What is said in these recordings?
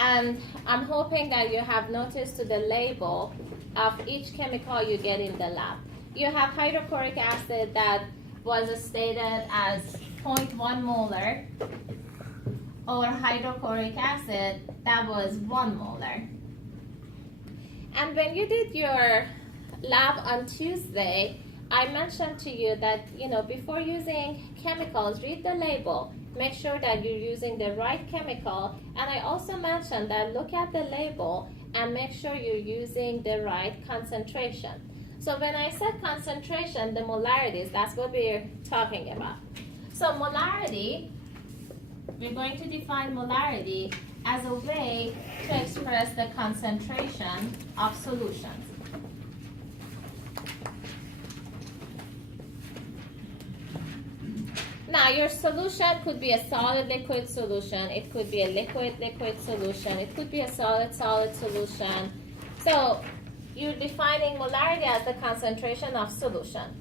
And I'm hoping that you have noticed to the label of each chemical you get in the lab. You have hydrochloric acid that was stated as 0.1 molar, or hydrochloric acid that was 1 molar. And when you did your lab on Tuesday, I mentioned to you that, before using chemicals, read the label. Make sure that you're using the right chemical. And I also mentioned that look at the label and make sure you're using the right concentration. So when I said concentration, the molarities, that's what we're talking about. So molarity, we're going to define molarity as a way to express the concentration of solutions. Now, your solution could be a solid-liquid solution. It could be a liquid-liquid solution. It could be a solid-solid solution. So, you're defining molarity as the concentration of solution.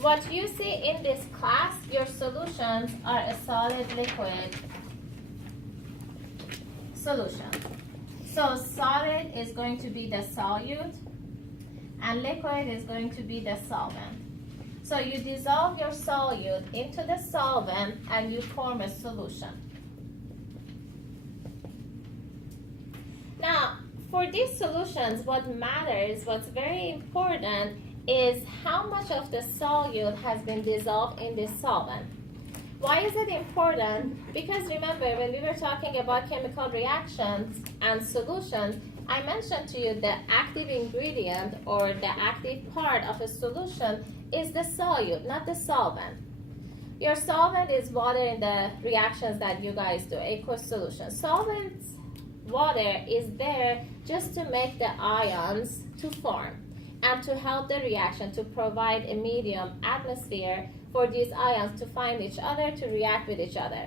What you see in this class, your solutions are a solid-liquid solution. So, solid is going to be the solute, and liquid is going to be the solvent. So you dissolve your solute into the solvent and you form a solution. Now, for these solutions, what matters, what's very important, is how much of the solute has been dissolved in this solvent. Why is it important? Because remember, when we were talking about chemical reactions and solutions, I mentioned to you the active ingredient or the active part of a solution is the solute, not the solvent. Your solvent is water in the reactions that you guys do, aqueous solution. Solvent's water is there just to make the ions to form and to help the reaction, to provide a medium atmosphere for these ions to find each other, to react with each other.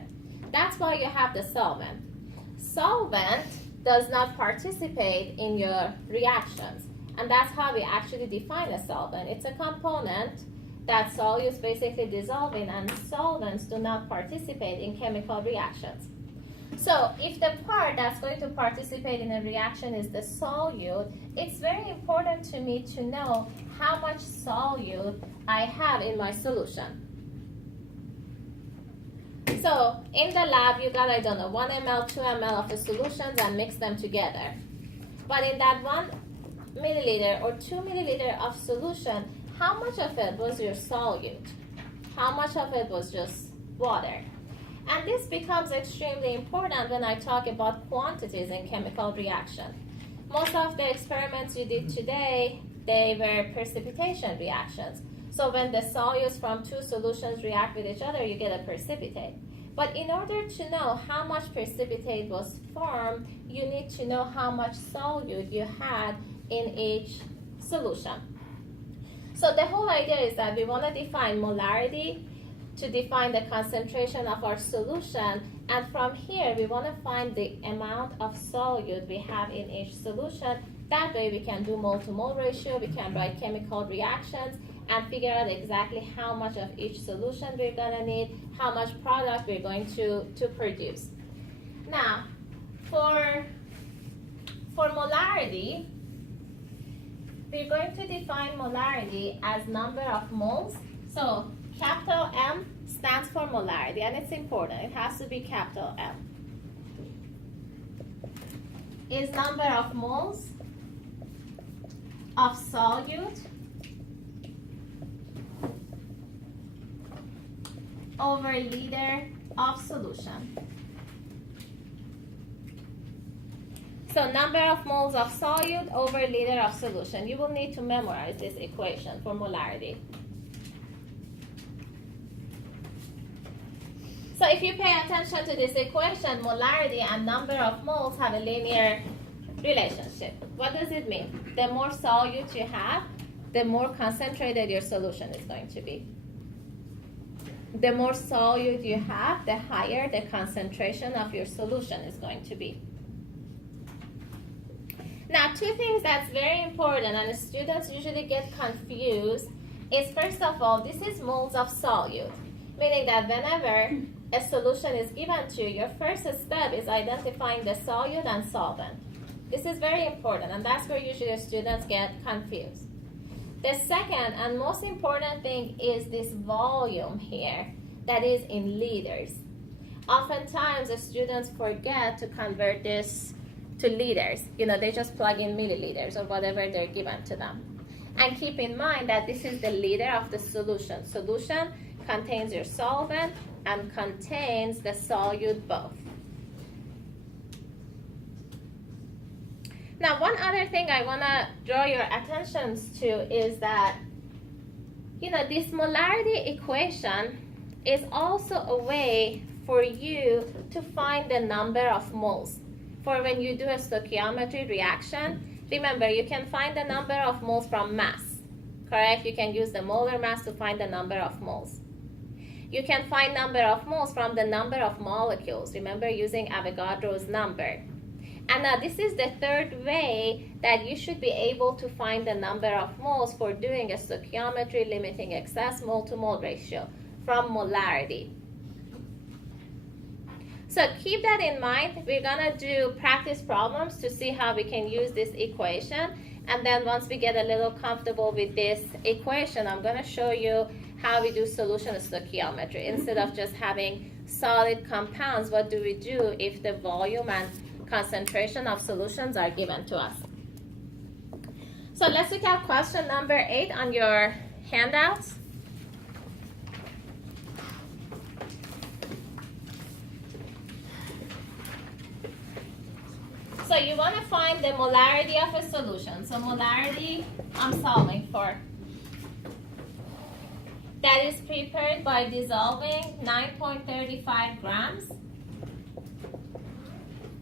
That's why you have the solvent. Solvent does not participate in your reactions. And that's how we actually define a solvent. It's a component that solutes basically dissolve in, and solvents do not participate in chemical reactions. So if the part that's going to participate in a reaction is the solute, it's very important to me to know how much solute I have in my solution. So in the lab, you got, 1 ml, 2 ml of the solutions and mix them together. But in that 1 milliliter or 2 milliliter of solution, how much of it was your solute? How much of it was just water? And this becomes extremely important when I talk about quantities in chemical reaction. Most of the experiments you did today, they were precipitation reactions. So when the solutes from two solutions react with each other, you get a precipitate. But in order to know how much precipitate was formed, you need to know how much solute you had in each solution. So the whole idea is that we want to define molarity to define the concentration of our solution, and from here we want to find the amount of solute we have in each solution. That way we can do mole-to-mole ratio, we can write chemical reactions, and figure out exactly how much of each solution we're going to need, how much product we're going to produce. Now, for molarity, we're going to define molarity as number of moles. So capital M stands for molarity, and it's important. It has to be capital M. Is number of moles of solute over liter of solution. So number of moles of solute over liter of solution. You will need to memorize this equation for molarity. So if you pay attention to this equation, molarity and number of moles have a linear relationship. What does it mean? The more solute you have, the more concentrated your solution is going to be. The more solute you have, the higher the concentration of your solution is going to be. Now, two things that's very important and students usually get confused is, first of all, this is moles of solute, meaning that whenever a solution is given to you, your first step is identifying the solute and solvent. This is very important, and that's where usually students get confused. The second and most important thing is this volume here that is in liters. Oftentimes, the students forget to convert this to liters. They just plug in milliliters or whatever they're given to them. And keep in mind that this is the liter of the solution. Solution contains your solvent and contains the solute both. Now, one other thing I want to draw your attentions to is that, this molarity equation is also a way for you to find the number of moles. For when you do a stoichiometry reaction, remember, you can find the number of moles from mass, correct? You can use the molar mass to find the number of moles. You can find number of moles from the number of molecules, remember, using Avogadro's number. And now this is the third way that you should be able to find the number of moles for doing a stoichiometry limiting excess mole-to-mole ratio from molarity. So keep that in mind. We're going to do practice problems to see how we can use this equation. And then once we get a little comfortable with this equation, I'm going to show you how we do solution stoichiometry. Instead of just having solid compounds, what do we do if the volume and concentration of solutions are given to us? So let's look at question number 8 on your handouts. So you want to find the molarity of a solution. So molarity I'm solving for. That is prepared by dissolving 9.35 grams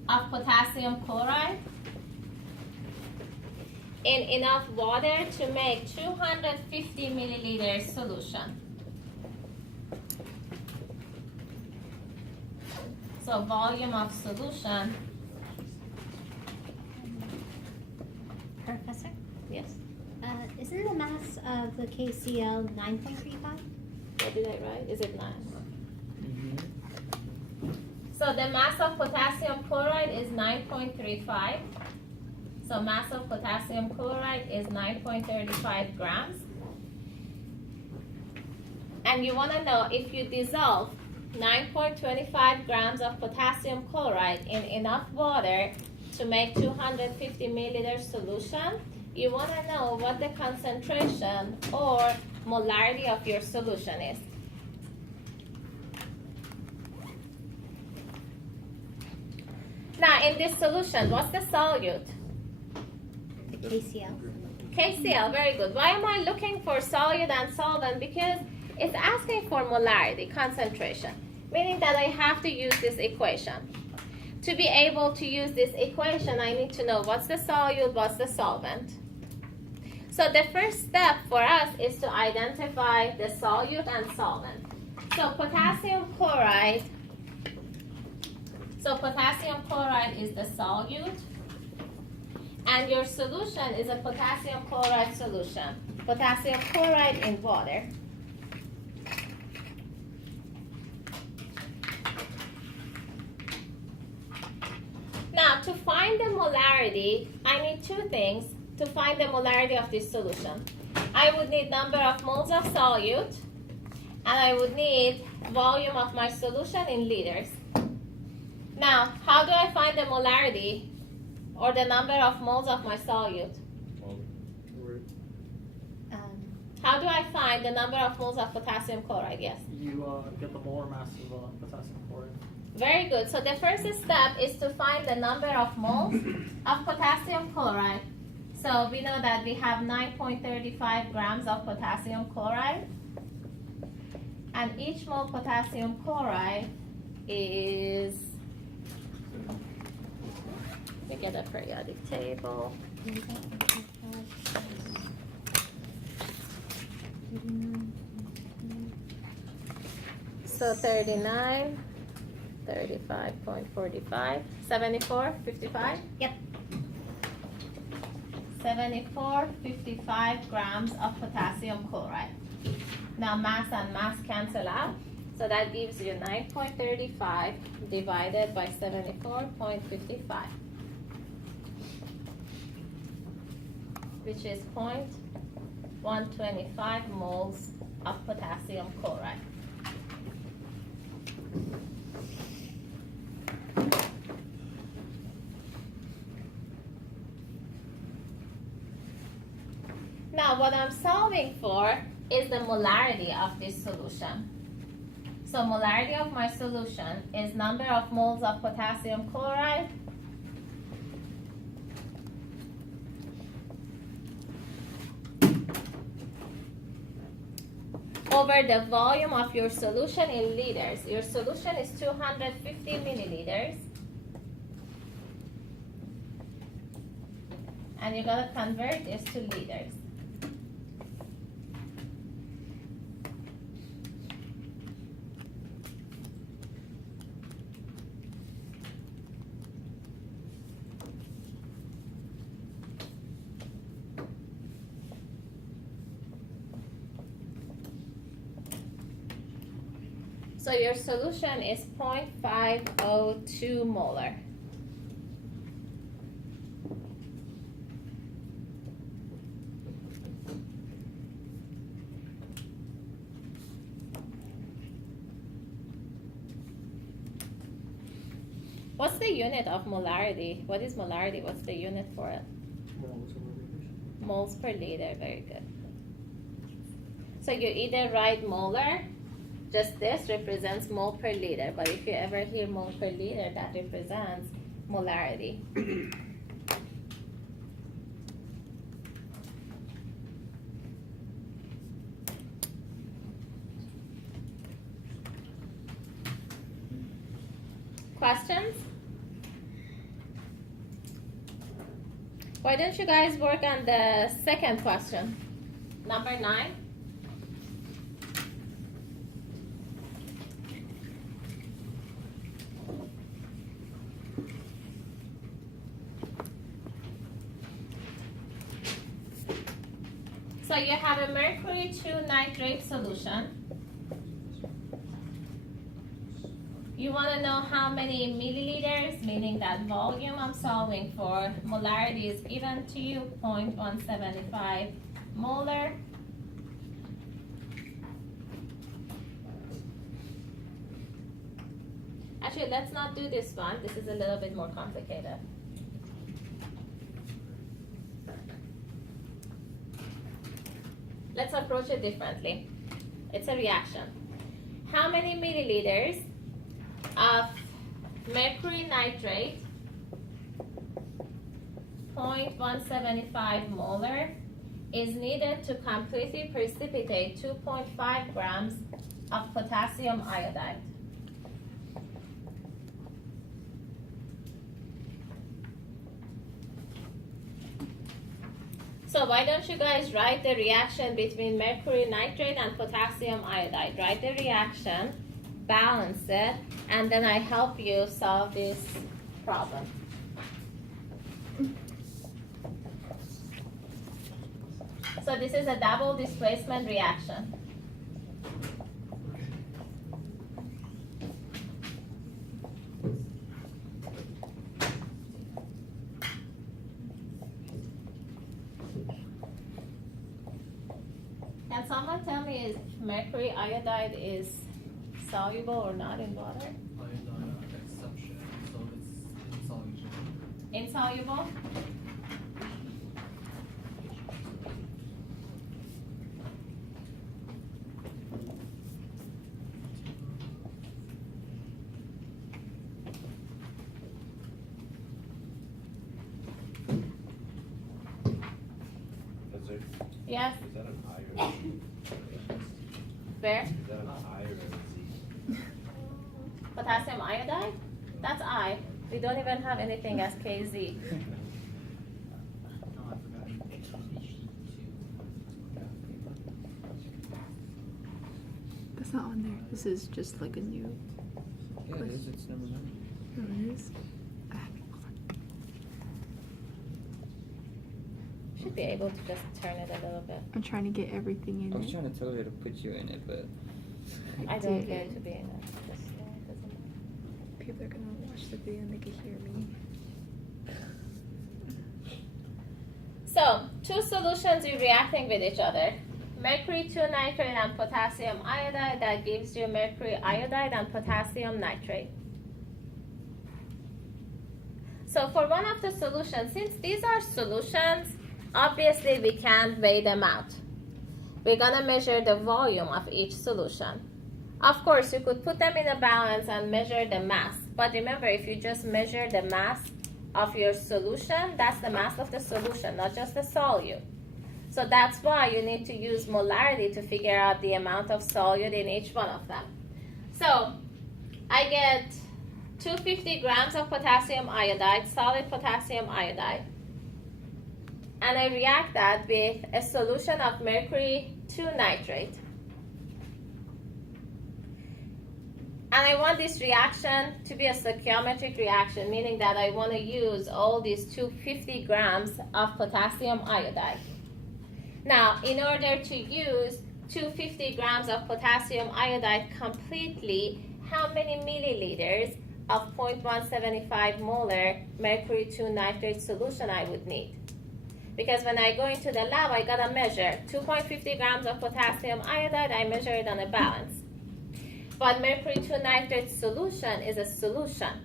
of potassium chloride in enough water to make 250 milliliters solution. So volume of solution. Professor? Yes. Isn't the mass of the KCl 9.35? What did I write? Is it 9? So the mass of potassium chloride is 9.35. So mass of potassium chloride is 9.35 grams. And you want to know if you dissolve 9.25 grams of potassium chloride in enough water to make 250 milliliter solution, you want to know what the concentration or molarity of your solution is. Now, in this solution, what's the solute? The KCl. KCl, very good. Why am I looking for solute and solvent? Because it's asking for molarity, concentration, meaning that I have to use this equation. To be able to use this equation, I need to know what's the solute, what's the solvent. So the first step for us is to identify the solute and solvent. So potassium chloride is the solute, and your solution is a potassium chloride solution. Potassium chloride in water. Now, to find the molarity, I need two things to find the molarity of this solution. I would need number of moles of solute, and I would need volume of my solution in liters. Now, how do I find the molarity or the number of moles of my solute? How do I find the number of moles of potassium chloride? Yes? You get the molar mass of potassium chloride. Very good. So the first step is to find the number of moles of potassium chloride. So we know that we have 9.35 grams of potassium chloride. And each mole potassium chloride is, let me get a periodic table. So 39, 35.45, 74, 55? Yep. 74, 55 grams of potassium chloride. Now mass and mass cancel out. So that gives you 9.35 divided by 74.55, which is 0.125 moles of potassium chloride. Now what I'm solving for is the molarity of this solution. So molarity of my solution is number of moles of potassium chloride over the volume of your solution in liters. Your solution is 250 milliliters. And you gotta convert this to liters. So your solution is 0.502 molar. What's the unit of molarity? What is molarity? What's the unit for it? Moles per liter, very good. So you either write molar, just this represents mole per liter, but if you ever hear mole per liter, that represents molarity. Questions? Why don't you guys work on the second question? Number 9. So you have a mercury 2 nitrate solution. You want to know how many milliliters, meaning that volume I'm solving for. Molarity is given to you, 0.175 molar. Actually, let's not do this one. This is a little bit more complicated. Let's approach it differently. It's a reaction. How many milliliters of mercury nitrate, 0.175 molar, is needed to completely precipitate 2.5 grams of potassium iodide? So why don't you guys write the reaction between mercury nitrate and potassium iodide? Write the reaction, balance it, and then I help you solve this problem. So this is a double displacement reaction. Can someone tell me if mercury iodide is soluble or not in water? Exception, so it's insoluble. Insoluble? Yes. Is that an I or a Z? Where? Is that an I or a Z? Potassium iodide? That's I. We don't even have anything as KZ. That's not on there. This is just like a new. Yeah, it is, it's number 9. Oh, it is? Should be able to just turn it a little bit. I'm trying to get everything I in was it. trying to tell her to put you in it, but I don't dig care it. to be in it. Just, it doesn't matter. People are gonna watch the video and they can hear me. So, two solutions are reacting with each other. Mercury 2 nitrate and potassium iodide, that gives you mercury iodide and potassium nitrate. So for one of the solutions, since these are solutions, obviously we can't weigh them out. We're gonna measure the volume of each solution. Of course, you could put them in a balance and measure the mass. But remember, if you just measure the mass of your solution, that's the mass of the solution, not just the solute. So that's why you need to use molarity to figure out the amount of solute in each one of them. So I get 250 grams of potassium iodide, solid potassium iodide. And I react that with a solution of mercury 2 nitrate. And I want this reaction to be a stoichiometric reaction, meaning that I want to use all these 250 grams of potassium iodide. Now, in order to use 250 grams of potassium iodide completely, how many milliliters of 0.175 molar mercury 2 nitrate solution I would need? Because when I go into the lab, I gotta measure 2.50 grams of potassium iodide, I measure it on a balance. But mercury 2 nitrate solution is a solution.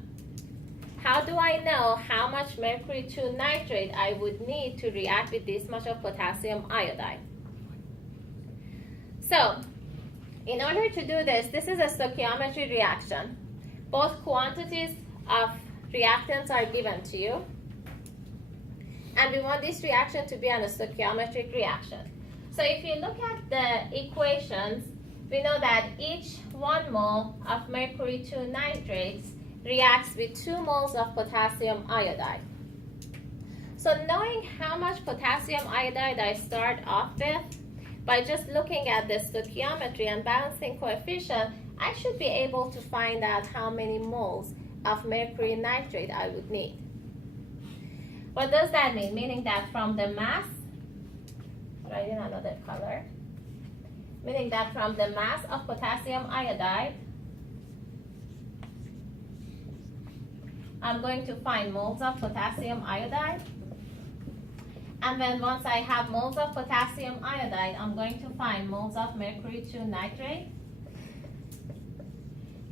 How do I know how much mercury 2 nitrate I would need to react with this much of potassium iodide? So, in order to do this, this is a stoichiometry reaction. Both quantities of reactants are given to you. And we want this reaction to be an stoichiometric reaction. So if you look at the equations, we know that each 1 mole of mercury 2 nitrates reacts with 2 moles of potassium iodide. So knowing how much potassium iodide I start off with, by just looking at the stoichiometry and balancing coefficient, I should be able to find out how many moles of mercury nitrate I would need. What does that mean? Meaning that from the mass, write in another color, meaning that from the mass of potassium iodide, I'm going to find moles of potassium iodide. And then once I have moles of potassium iodide, I'm going to find moles of mercury 2 nitrate.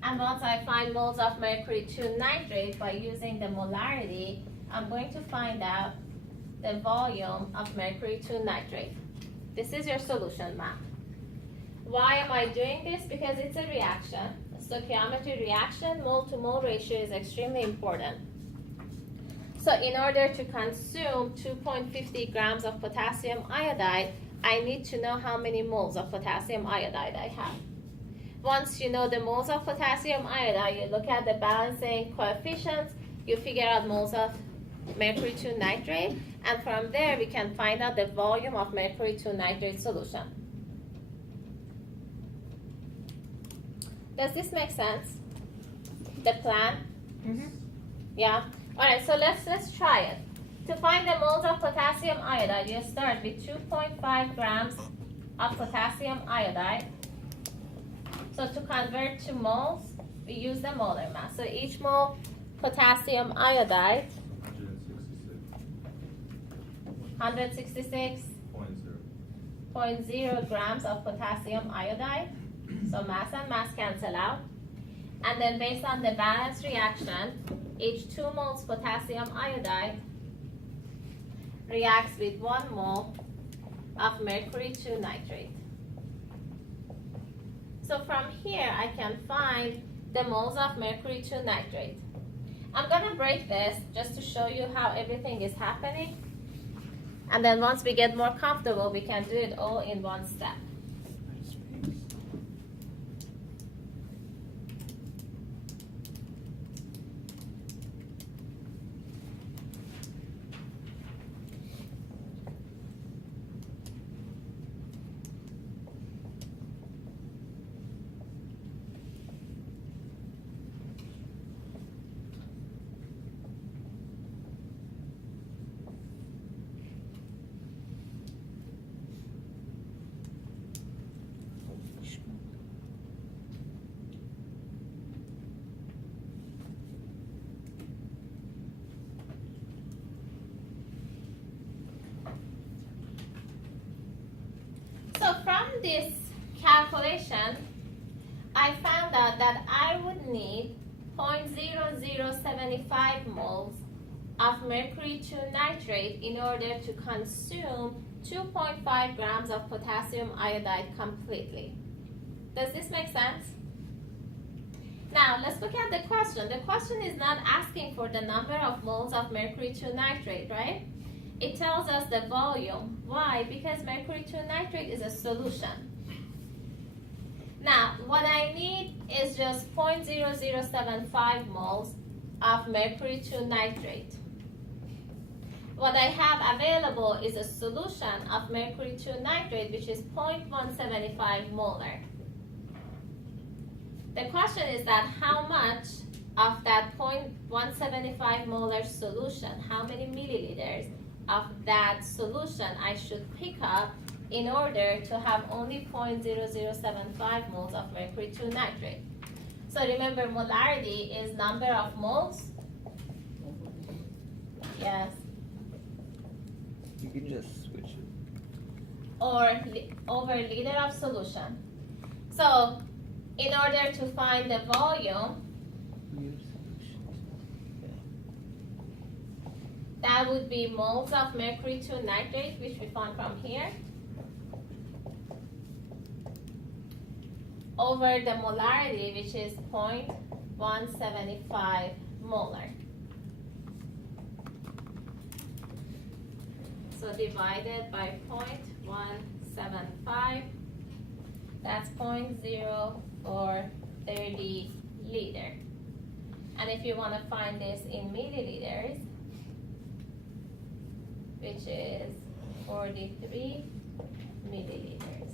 And once I find moles of mercury 2 nitrate by using the molarity, I'm going to find out the volume of mercury 2 nitrate. This is your solution map. Why am I doing this? Because it's a reaction, a stoichiometry reaction. Mole to mole ratio is extremely important. So in order to consume 2.50 grams of potassium iodide, I need to know how many moles of potassium iodide I have. Once you know the moles of potassium iodide, you look at the balancing coefficients, you figure out moles of mercury 2 nitrate, and from there we can find out the volume of mercury 2 nitrate solution. Does this make sense? The plan? Yeah? Alright, so let's try it. To find the moles of potassium iodide, you start with 2.5 grams of potassium iodide. So to convert to moles, we use the molar mass. So each mole potassium iodide, 166.0 grams of potassium iodide. So mass and mass cancel out. And then based on the balance reaction, each 2 moles potassium iodide reacts with 1 mole of mercury 2 nitrate. So from here, I can find the moles of mercury 2 nitrate. I'm going to break this just to show you how everything is happening. And then once we get more comfortable, we can do it all in one step. from this calculation, I found out that I would need 0.0075 moles of mercury 2 nitrate in order to consume 2.5 grams of potassium iodide completely. Does this make sense? Now, let's look at the question. The question is not asking for the number of moles of mercury 2 nitrate, right? It tells us the volume. Why? Because mercury 2 nitrate is a solution. Now, what I need is just 0.0075 moles of mercury 2 nitrate. What I have available is a solution of mercury 2 nitrate, which is 0.175 molar. The question is that how much of that 0.175 molar solution, how many milliliters of that solution I should pick up in order to have only 0.0075 moles of mercury 2 nitrate. So remember, molarity is number of moles. Yes. You can just switch it. Or over liter of solution. So in order to find the volume, that would be moles of mercury 2 nitrate, which we found from here, over the molarity, which is 0.175 molar. So divided by 0.175, that's 0.0430 liter. And if you want to find this in milliliters, which is 43 milliliters.